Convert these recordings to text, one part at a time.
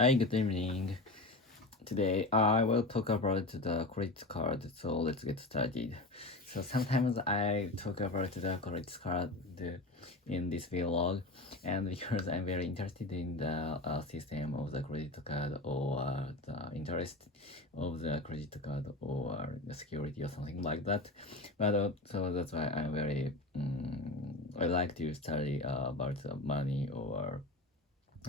Hi, good evening. Today I will talk about the credit card, so let's get started. So sometimes I talk about the credit card in this vlog, and because I'm very interested in the system of the credit card or the interest of the credit card or the security or something like that. But so that's why I'm very I like to study about the money or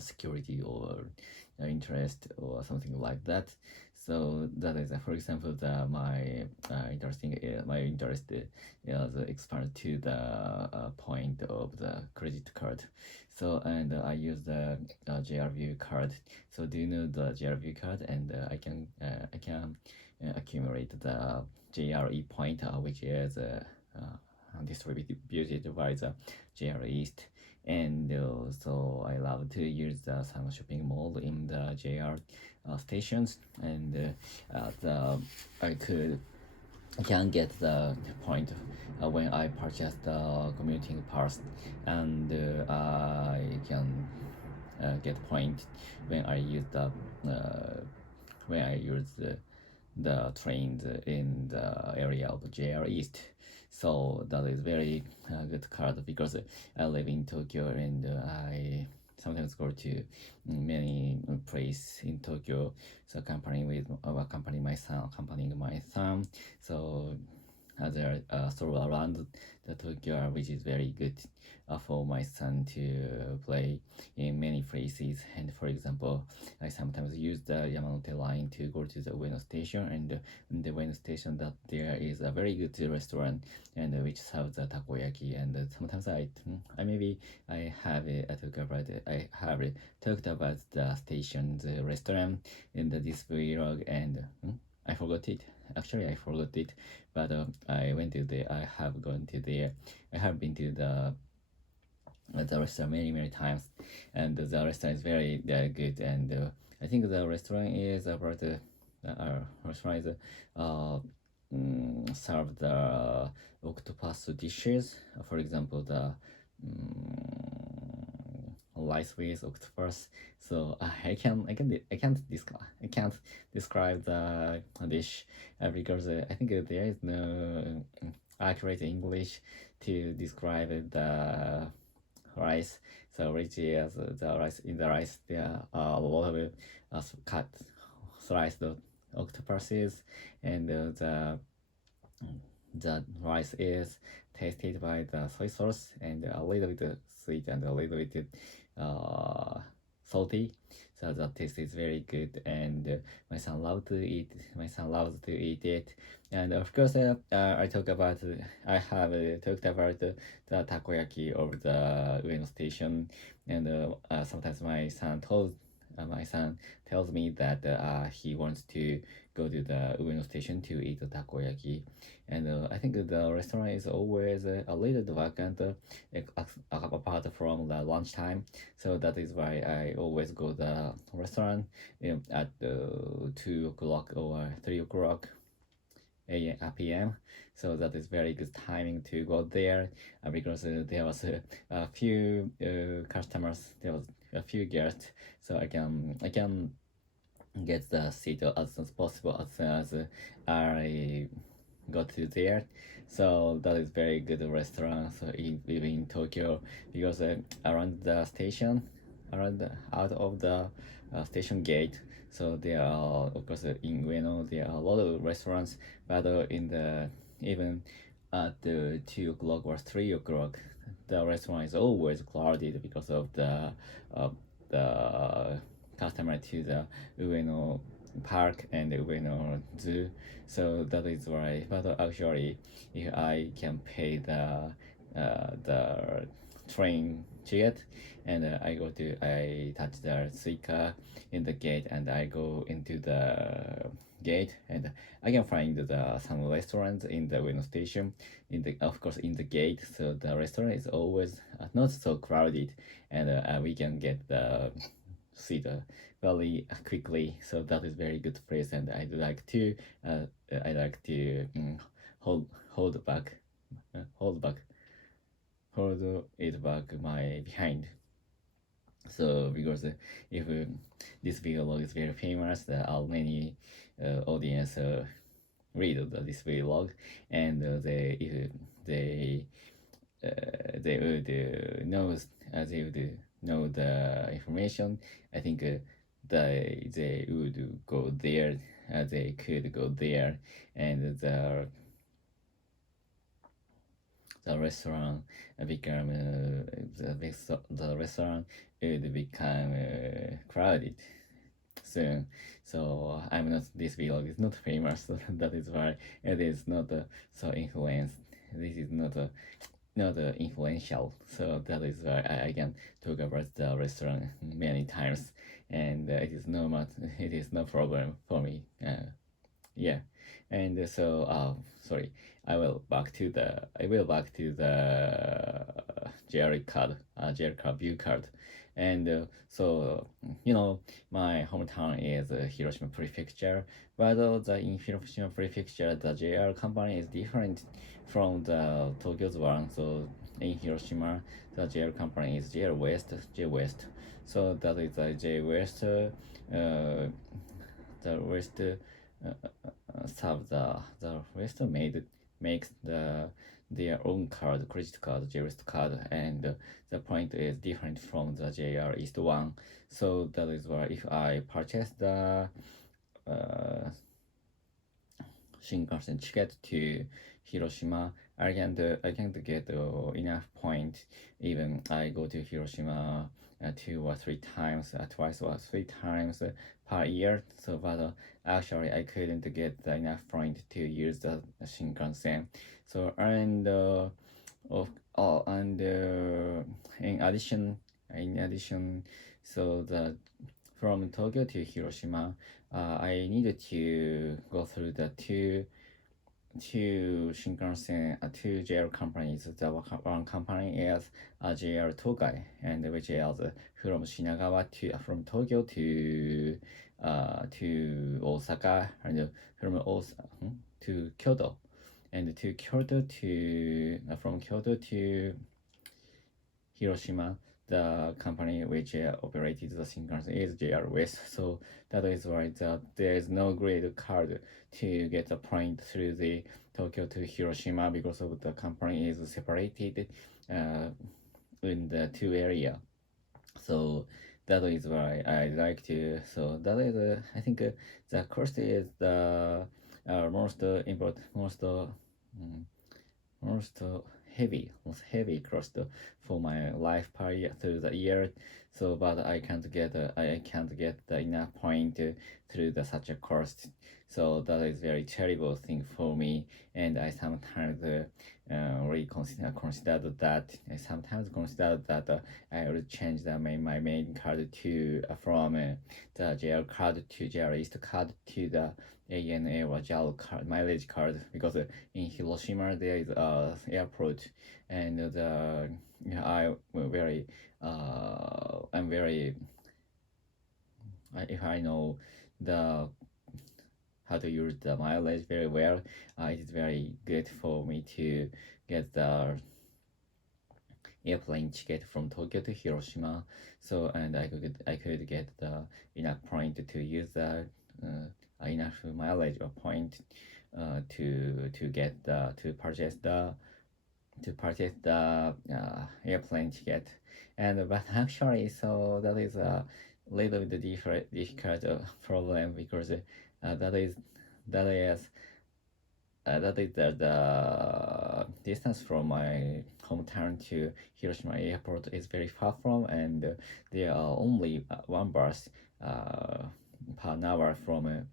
security or interest or something like that. So that is, for example, my interest is expand to the point of the credit card. So and I use the JRE card. So do you know the JRE card? And I can accumulate the JRE point, which is distributed by the JRE East. And so I love to use some shopping mall in the JR stations, and I can get the point when I purchase the commuting pass, and I can get point when I use the trains in the area of JR East. So that is very good card because I live in Tokyo, and I sometimes go to many place in Tokyo. So accompanying my son. So there stroll around the Tokyo, which is very good for my son to play in many places. And for example, I sometimes use the Yamanote line to go to the Ueno station, and in the Ueno station that there is a very good restaurant and which serves the takoyaki. And sometimes I have talked about the station, the restaurant in this vlog, and I forgot it. Actually, I forgot it, but I went to there. I have gone to there. I have been to the restaurant many times, and the restaurant is very good. And I think the restaurant is about restaurant is serve the octopus dishes. For example, the rice with octopus. So I can't describe the dish because I think there is no accurate English to describe the rice. So which is the rice in the rice there are a lot of cut sliced octopuses, and the rice is tasted by the soy sauce and a little bit sweet and a little bit salty. So the taste is very good, and my son loves to eat. My son loves to eat it, and of course, I have talked about the takoyaki of the Ueno station, and sometimes my son tells me that he wants to go to the Ueno station to eat the takoyaki, and I think the restaurant is always a little vacant apart from the lunchtime. So that is why I always go to the restaurant at 2 o'clock or 3 o'clock p.m. So that is very good timing to go there because there was a few customers, there was a few guests, so I can get the seat as soon as possible as soon as I got to there. So that is very good restaurant. So in Tokyo, because around the station, out of the station gate. So there are, of course, in Ueno there are a lot of restaurants, but in the even at the 2 o'clock or 3 o'clock, the restaurant is always crowded because of the customer to the Ueno Park and Ueno Zoo. So that is why. But actually, if I can pay the train ticket, and I touch the Suica in the gate, and I go into the gate, and I can find some restaurants in the Ueno station, of course in the gate. So the restaurant is always not so crowded, and we can get the seat very quickly. So that is very good place, and I like to hold back hold back hold it back my behind. So because if this vlog is very famous, there are many audience read this vlog, and if they would they would know the information. I think they would go there. They could go there, and the restaurant become the restaurant would become crowded soon. So I'm not, this vlog is not famous. That is why it is not so influenced. This is not influential. So that is why I can talk about the restaurant many times, and it is no it is no problem for me. Yeah, and so sorry, I will back to the JRE card, JRE card view card, and so my hometown is Hiroshima Prefecture, but in Hiroshima Prefecture the JR company is different from the Tokyo's one. So in Hiroshima the JR company is JR West, J West. So that is the J West, the West. Serve the rest makes their own card, credit card, JRE card, and the point is different from the JR East one. So that is why if I purchase the Shinkansen ticket to Hiroshima, I can get enough point. Even I go to Hiroshima 2 or 3 times, twice or 3 times per year. So, but actually, I couldn't get enough point to use the Shinkansen. So, and in addition, so the from Tokyo to Hiroshima, I needed to go through the two Shinkansen, two JR companies. The one company is JR Tokai, and which is from Shinagawa from Tokyo to Osaka, and from Osaka to Kyoto, and to Kyoto to from Kyoto to Hiroshima. The company which operated the Shinkansen is JR West. So that is why there is no great card to get a point through the Tokyo to Hiroshima, because of the company is separated in the two area. So that is why I like to. So that is I think the cost is the most important, most most heavy cost for my life per year through the year. So but I can't get the enough point through such a cost. So that is very terrible thing for me, and I sometimes really consider that. I sometimes consider that I will change my main card to from the JR card to JR East card to the ANA or JAL card, mileage card, because in Hiroshima there is airport, and I'm very if I know the how to use the mileage very well, it is very good for me to get the airplane ticket from Tokyo to Hiroshima. So and I could get the enough point to use the enough mileage or point to get to purchase the airplane ticket. And but actually, so that is a little bit difficult problem, because that is that is the distance from my hometown to Hiroshima airport is very far from, and there are only one bus per hour from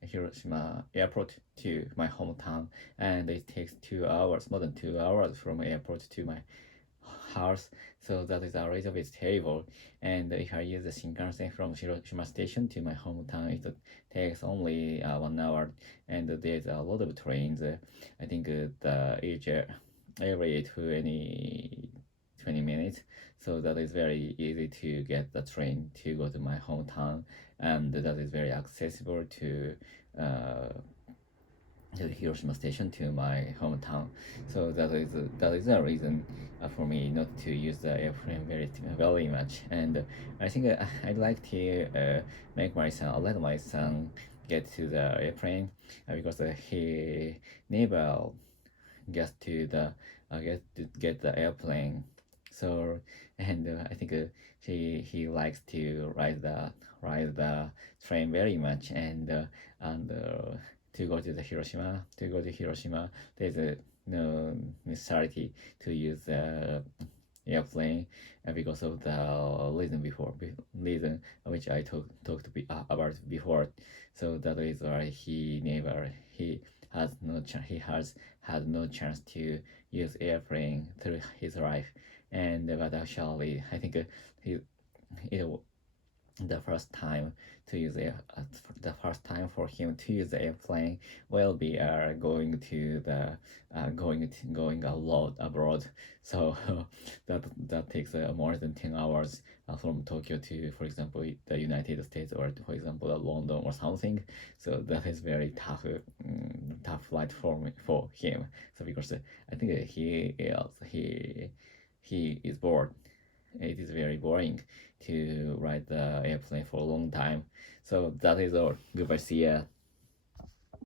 Hiroshima airport to my hometown, and it takes 2 hours, more than 2 hours from airport to my house. So that is a little bit terrible. And if I use the Shinkansen from Hiroshima station to my hometown, it takes only 1 hour, and there's a lot of trains. I think each every 20 minutes. So that is very easy to get the train to go to my hometown, and that is very accessible to to Hiroshima station to my hometown. So that is the reason for me not to use the airplane very much. And I think I'd like to let my son get to the airplane because he never get the airplane. So and I think he likes to ride the train very much, and to go to Hiroshima there's no necessity to use the airplane because of the reason which I about before. So that is why he has had no chance to use airplane through his life. And but actually I think he it the first time the first time for him to use the airplane will be going a lot abroad. So that takes more than 10 hours from Tokyo to, for example, the United States, or for example London or something. So that is very tough flight for him. So because I think he is bored. It is very boring to ride the airplane for a long time. So that is all. Goodbye. See ya.